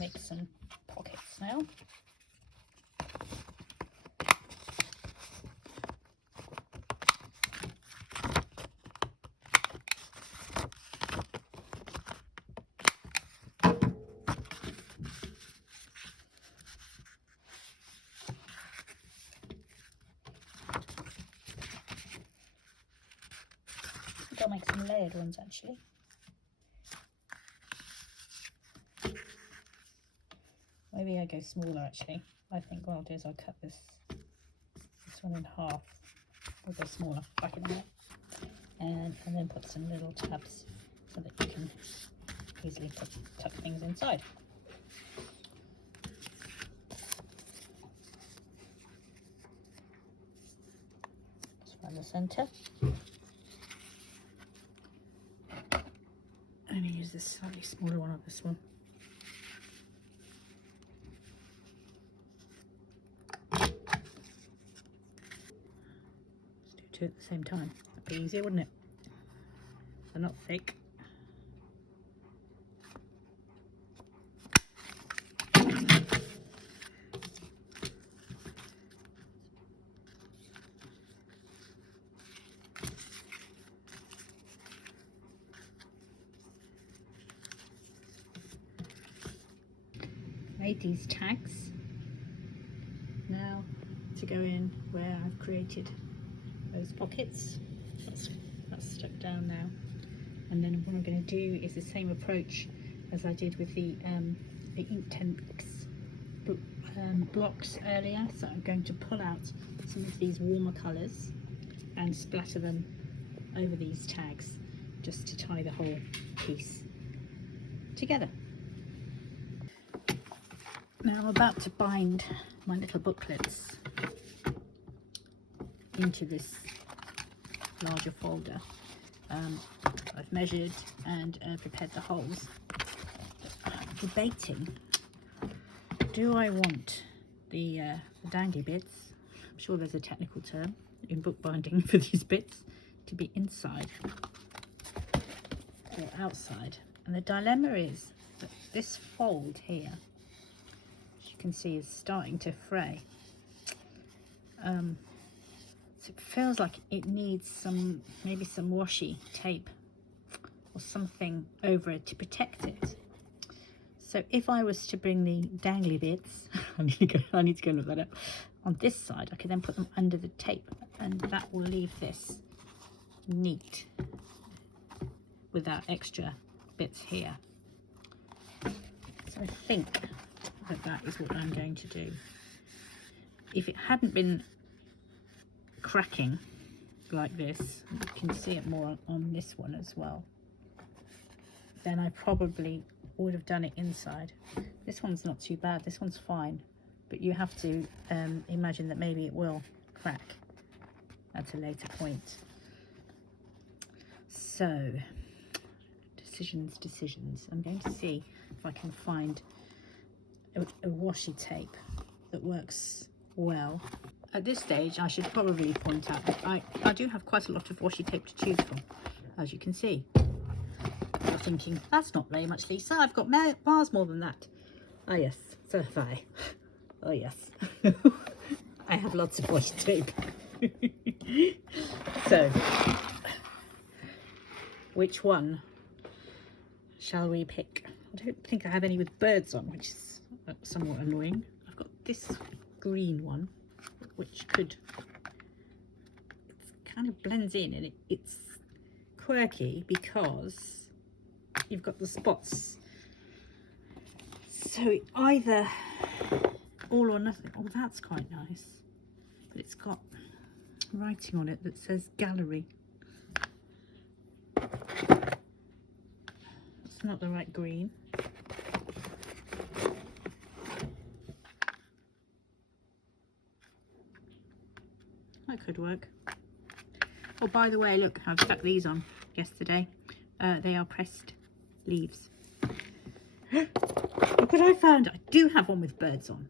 make some pockets now. I'll make some layered ones actually. Maybe I go smaller actually. I think what I'll do is I'll cut this one in half. I'll go smaller, back in there. And then put some little tabs so that you can easily tuck things inside. Just find the centre. I'm going to use this slightly smaller one of this one. Let's do two at the same time. That'd be easier, wouldn't it? They're not thick. Made these tags now to go in where I've created those pockets. That's stuck down now, and then what I'm going to do is the same approach as I did with the Inktense blocks earlier. So I'm going to pull out some of these warmer colours and splatter them over these tags just to tie the whole piece together. Now I'm about to bind my little booklets into this larger folder. I've measured and prepared the holes. I'm debating, do I want the dangly bits, I'm sure there's a technical term in bookbinding for these bits, to be inside or outside? And the dilemma is that this fold here, as you can see, is starting to fray. So it feels like it needs maybe some washi tape or something over it to protect it. So if I was to bring the dangly bits, I need to go and look that up, on this side, I could then put them under the tape, and that will leave this neat without extra bits here. So I think that is what I'm going to do. If it hadn't been cracking like this, you can see it more on this one as well, then I probably would have done it inside. This one's not too bad, this one's fine, but you have to imagine that maybe it will crack at a later point. So decisions. I'm going to see if I can find a washi tape that works well. At this stage, I should probably point out that I do have quite a lot of washi tape to choose from, as you can see. You're thinking, that's not very much, Lisa, I've got miles more than that. Ah yes, so have I. Oh yes. I have lots of washi tape. So, which one shall we pick? I don't think I have any with birds on, which is somewhat annoying. I've got this green one, which it kind of blends in, and it's quirky because you've got the spots. So either all or nothing. Oh, that's quite nice. But it's got writing on it that says gallery. It's not the right green. That could work. Oh, by the way, look, I've stuck these on yesterday. They are pressed leaves. Look what I found. I do have one with birds on.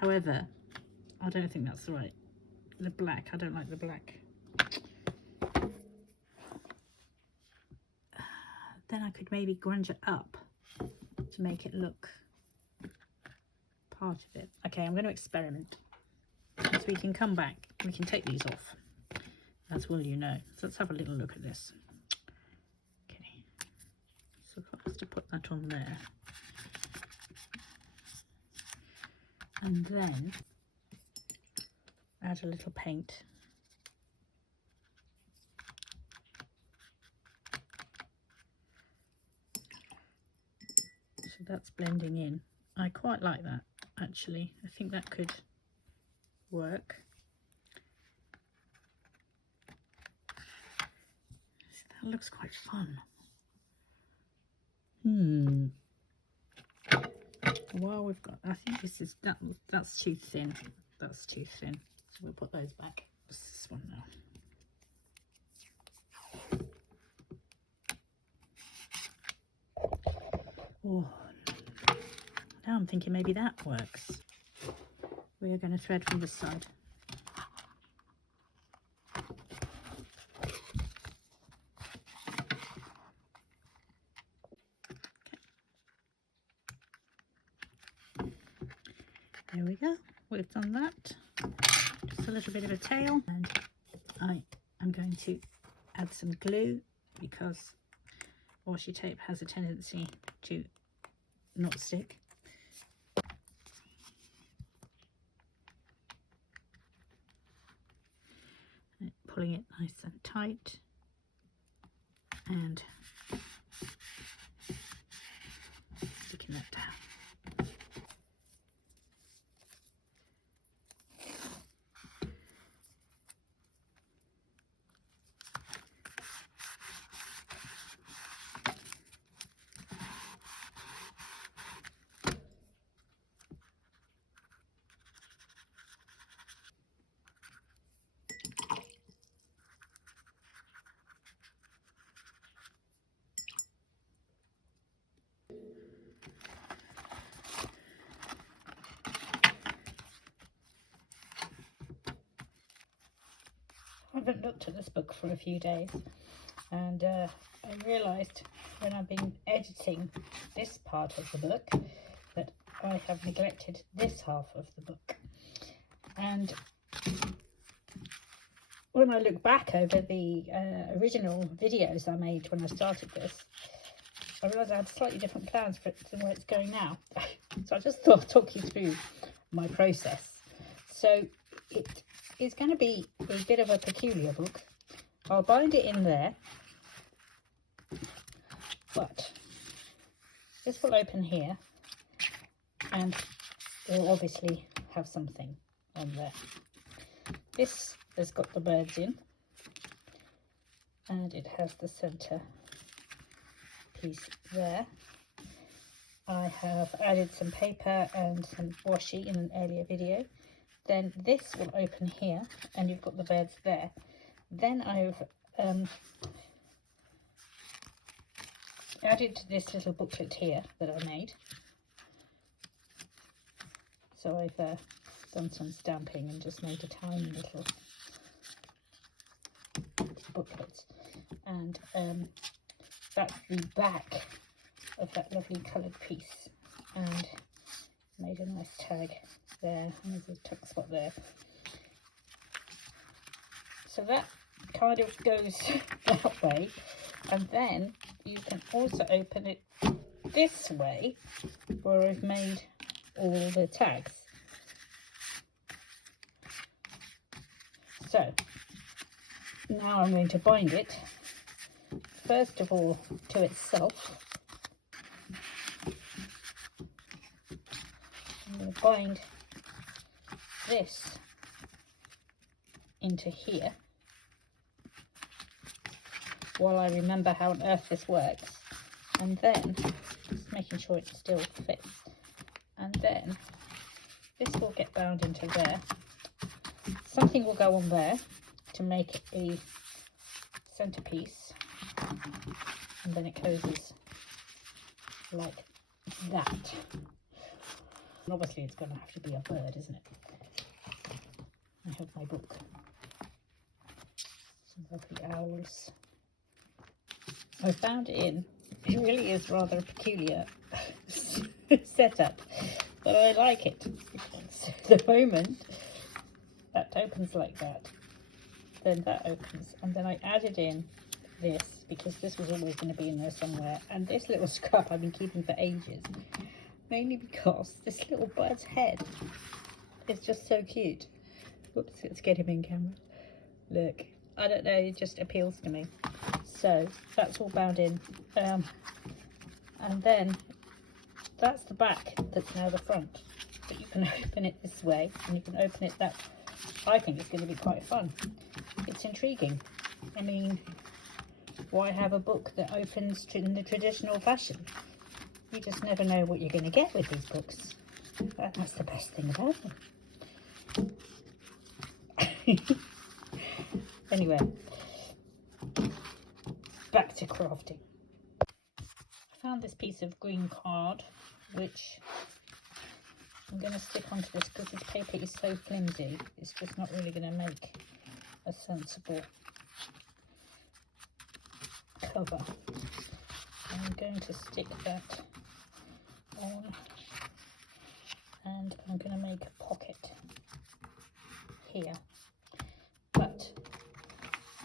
However, I don't think that's right. The black, I don't like the black. Then I could maybe grunge it up to make it look part of it. Okay, I'm going to experiment. So we can come back, we can take these off, as will you know. So let's have a little look at this. Okay, so if I was to put that on there, and then add a little paint. So that's blending in. I quite like that, actually. I think that could work. That looks quite fun. Well, we've got, I think this is, that's too thin. That's too thin. So we'll put those back. What's this one now? Oh, now I'm thinking maybe that works. We are going to thread from this side. There we go, we've done that. Just a little bit of a tail, and I am going to add some glue because washi tape has a tendency to not stick. Pulling it nice and tight, and sticking that down. I haven't looked at this book for a few days, and I realised when I've been editing this part of the book that I have neglected this half of the book. And when I look back over the original videos I made when I started this, I realised I had slightly different plans for it than where it's going now. So I just thought I'd talk you through my process. So it is going to be a bit of a peculiar book. I'll bind it in there, but this will open here, and it will obviously have something on there. This has got the birds in, and it has the centre piece there. I have added some paper and some washi in an earlier video. Then this will open here, and you've got the birds there. Then I've added this little booklet here that I made. So I've done some stamping and just made a tiny little booklet. And that's the back of that lovely coloured piece. And made a nice tag there, and there's a tuck spot there. So that kind of goes that way, and then you can also open it this way where I've made all the tags. So now I'm going to bind it first of all to itself. I'm going to bind this into here while I remember how on earth this works, and then just making sure it still fits, and then this will get bound into there. Something will go on there to make a centerpiece, and then it closes like that. And obviously it's going to have to be a bird, isn't it? I have my book. Some lovely owls. I found it really is rather a peculiar setup. but I like it. So the moment that opens like that, then that opens, and then I added in this because this was always going to be in there somewhere, and this little scrap I've been keeping for ages, mainly because this little bird's head is just so cute. Oops, let's get him in camera. Look, I don't know, it just appeals to me. So that's all bound in, and then that's the back, that's now the front. But you can open it this way, and you can open it that. I think it's going to be quite fun. It's intriguing. I mean, why have a book that opens in the traditional fashion? You just never know what you're going to get with these books. That's the best thing about them. Anyway, back to crafting. I found this piece of green card, which I'm going to stick onto this because this paper is so flimsy. It's just not really going to make a sensible cover. I'm going to stick that on, and I'm going to make a pocket here. But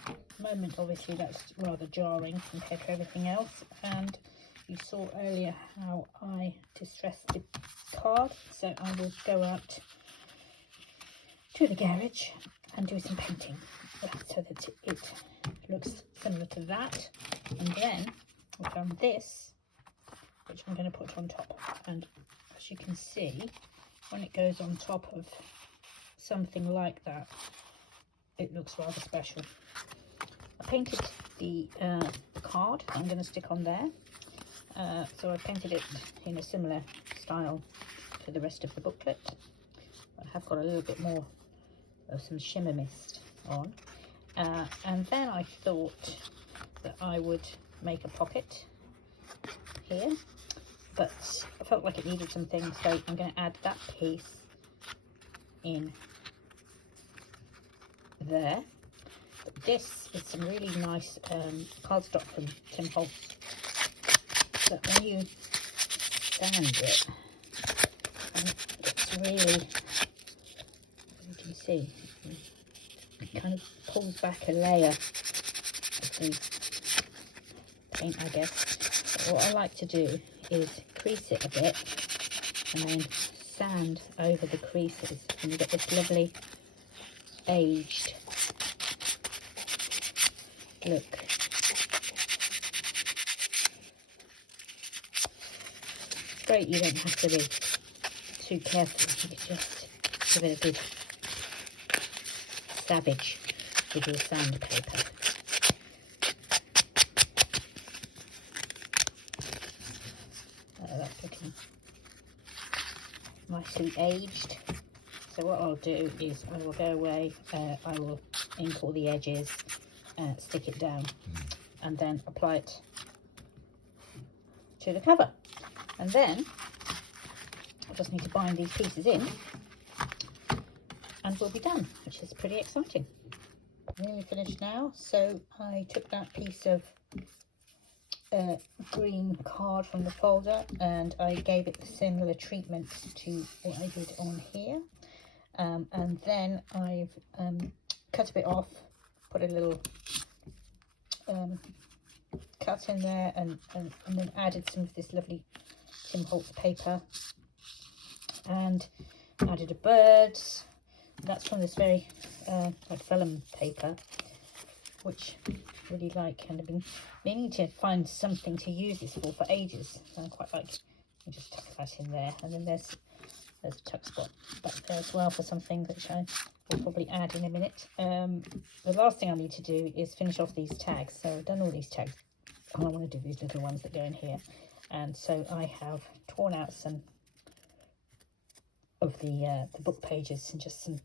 at the moment, obviously, that's rather jarring compared to everything else. And you saw earlier how I distressed the card, so I will go out to the garage and do some painting so that it looks similar to that. And then I found this, which I'm going to put on top, and as you can see, when it goes on top of something like that, it looks rather special. I painted the card I'm going to stick on there. So I painted it in a similar style to the rest of the booklet. I have got a little bit more of some shimmer mist on. And then I thought that I would make a pocket here, but I felt like it needed some things, so I'm going to add that piece in there. But this is some really nice cardstock from Tim Holtz. But when you sand it, it's really, you can see, it kind of pulls back a layer of the paint, I guess. But what I like to do is crease it a bit and then sand over the creases, and you get this lovely aged look. Great, you don't have to be too careful. You can just give it a good savage with your sandpaper. That's looking nicely aged. So what I'll do is I will go away, I will ink all the edges, stick it down, and then apply it to the cover. And then I just need to bind these pieces in and we'll be done, which is pretty exciting. Nearly finished now. So I took that piece of green card from the folder and I gave it similar treatment to what I did on here. And then I've cut a bit off, put a little cut in there, and then added some of this lovely Tim Holtz paper and added a bird. That's from this very like vellum paper, which I really like, and I've been meaning to find something to use this for ages. So I quite like, you just tuck that in there, and then there's a tuck spot back there as well for something which I will probably add in a minute. The last thing I need to do is finish off these tags. So I've done all these tags, and I want to do these little ones that go in here. And so I have torn out some of the book pages and just some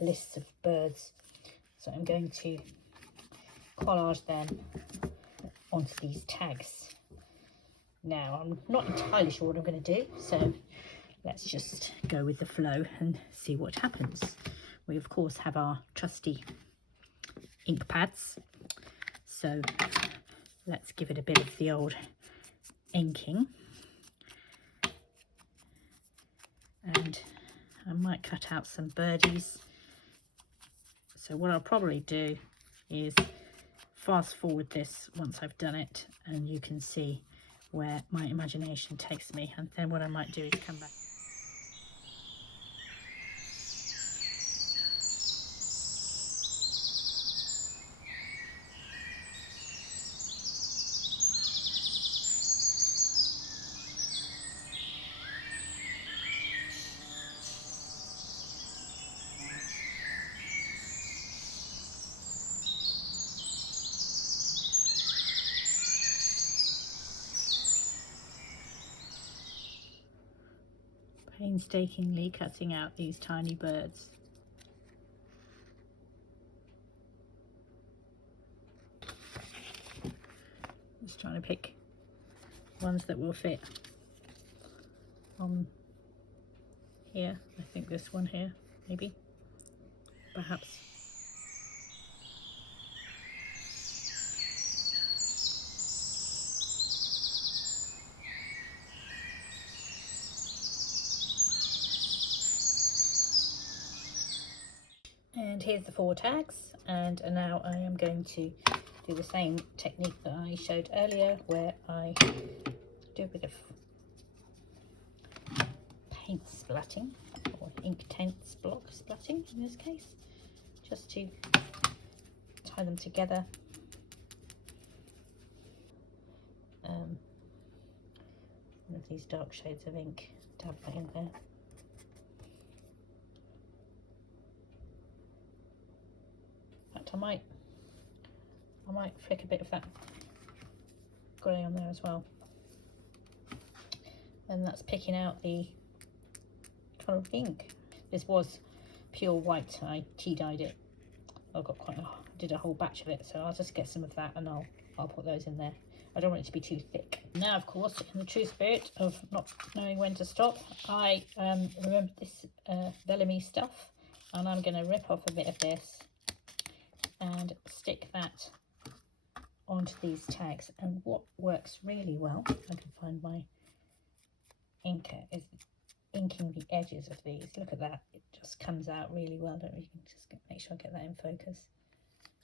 lists of birds. So I'm going to collage them onto these tags. Now, I'm not entirely sure what I'm going to do, so let's just go with the flow and see what happens. We, of course, have our trusty ink pads, so let's give it a bit of the old inking. and I might cut out some birdies. So what I'll probably do is fast forward this once I've done it, and you can see where my imagination takes me, and then what I might do is come back. Painstakingly cutting out these tiny birds. Just trying to pick ones that will fit on here. I think this one here, maybe, perhaps. And here's the 4 tags, and now I am going to do the same technique that I showed earlier, where I do a bit of paint splatting, or ink block splatting in this case, just to tie them together. One of these dark shades of ink, dab that in there. I might flick a bit of that grey on there as well. And that's picking out the colour of the ink. This was pure white. I tea-dyed it. I did a whole batch of it, so I'll just get some of that and I'll put those in there. I don't want it to be too thick. Now, of course, in the true spirit of not knowing when to stop, I remember this Bellamy stuff, and I'm going to rip off a bit of this and stick that onto these tags. And what works really well, I can find my inker, is inking the edges of these. Look at that, it just comes out really well. Don't you can just make sure I get that in focus.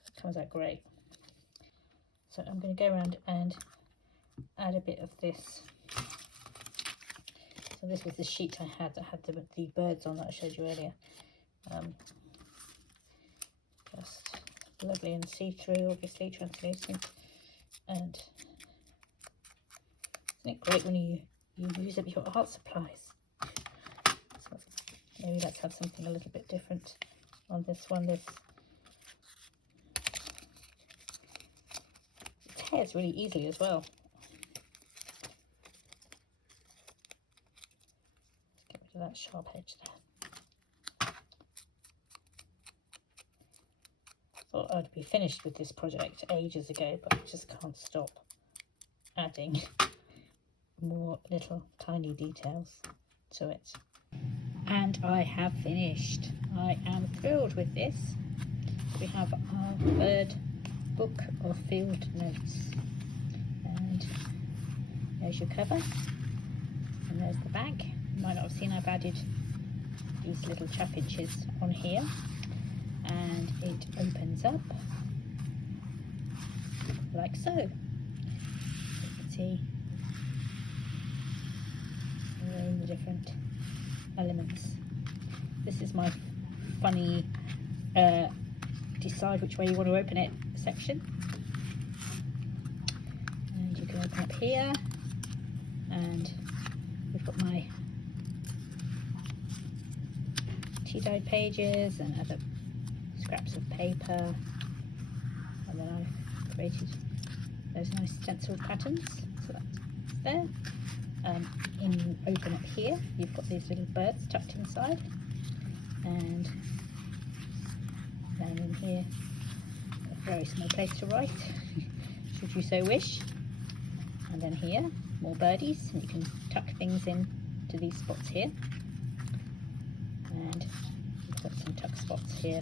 It comes out great. So I'm going to go around and add a bit of this. So this was the sheet I had that had the birds on that I showed you earlier. Just lovely and see-through, obviously translucent. And isn't it great when you use up your art supplies? So maybe let's have something a little bit different on this one. This tears really easily as well. Let's get rid of that sharp edge there. Thought I'd be finished with this project ages ago, but I just can't stop adding more little tiny details to it. And I have finished. I am thrilled with this. We have our bird book of field notes, and there's your cover, and there's the back. You might not have seen I've added these little chaffinches on here, and it opens up like so. You can see all the different elements. This is my funny decide which way you want to open it section, and you can open up here, and we've got my tea-dyed pages and other scraps of paper, and then I've created those nice stencil patterns, so that's there. In you open it here, you've got these little birds tucked inside, and then in here a very small place to write should you so wish, and then here more birdies, and you can tuck things in to these spots here, and you've got some tuck spots here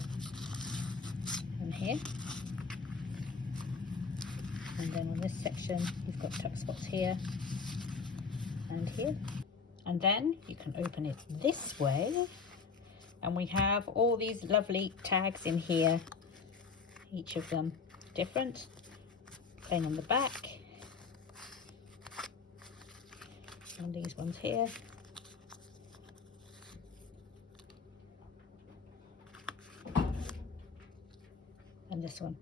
and here, and then on this section you've got tuck spots here and here. And then you can open it this way, and we have all these lovely tags in here, each of them different, plain on the back, and these ones here. And this one.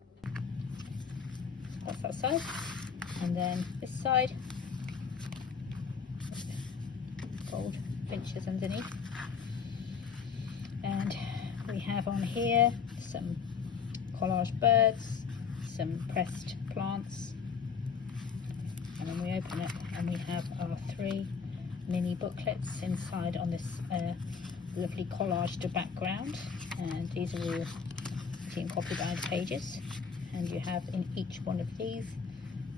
That's that side. And then this side, gold finches underneath. And we have on here some collage birds, some pressed plants. And then we open it and we have our 3 mini booklets inside on this lovely collaged background. And these are all copyright pages, and you have in each one of these,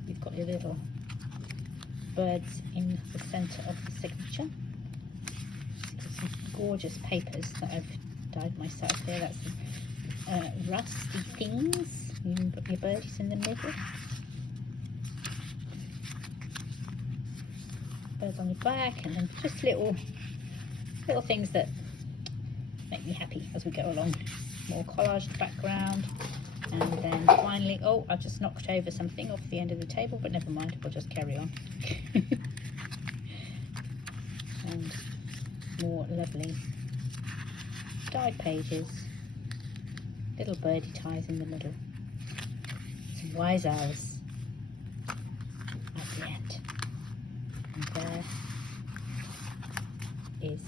you've got your little birds in the center of the signature. Some gorgeous papers that I've dyed myself here. That's rusty things. You can put your birdies in the middle. Birds on your back, and then just little things that make me happy as we go along. More collaged background, and then finally, oh, I've just knocked over something off the end of the table, but never mind, we'll just carry on. And more lovely dyed pages, little birdie ties in the middle, some wise owls at the end, and there is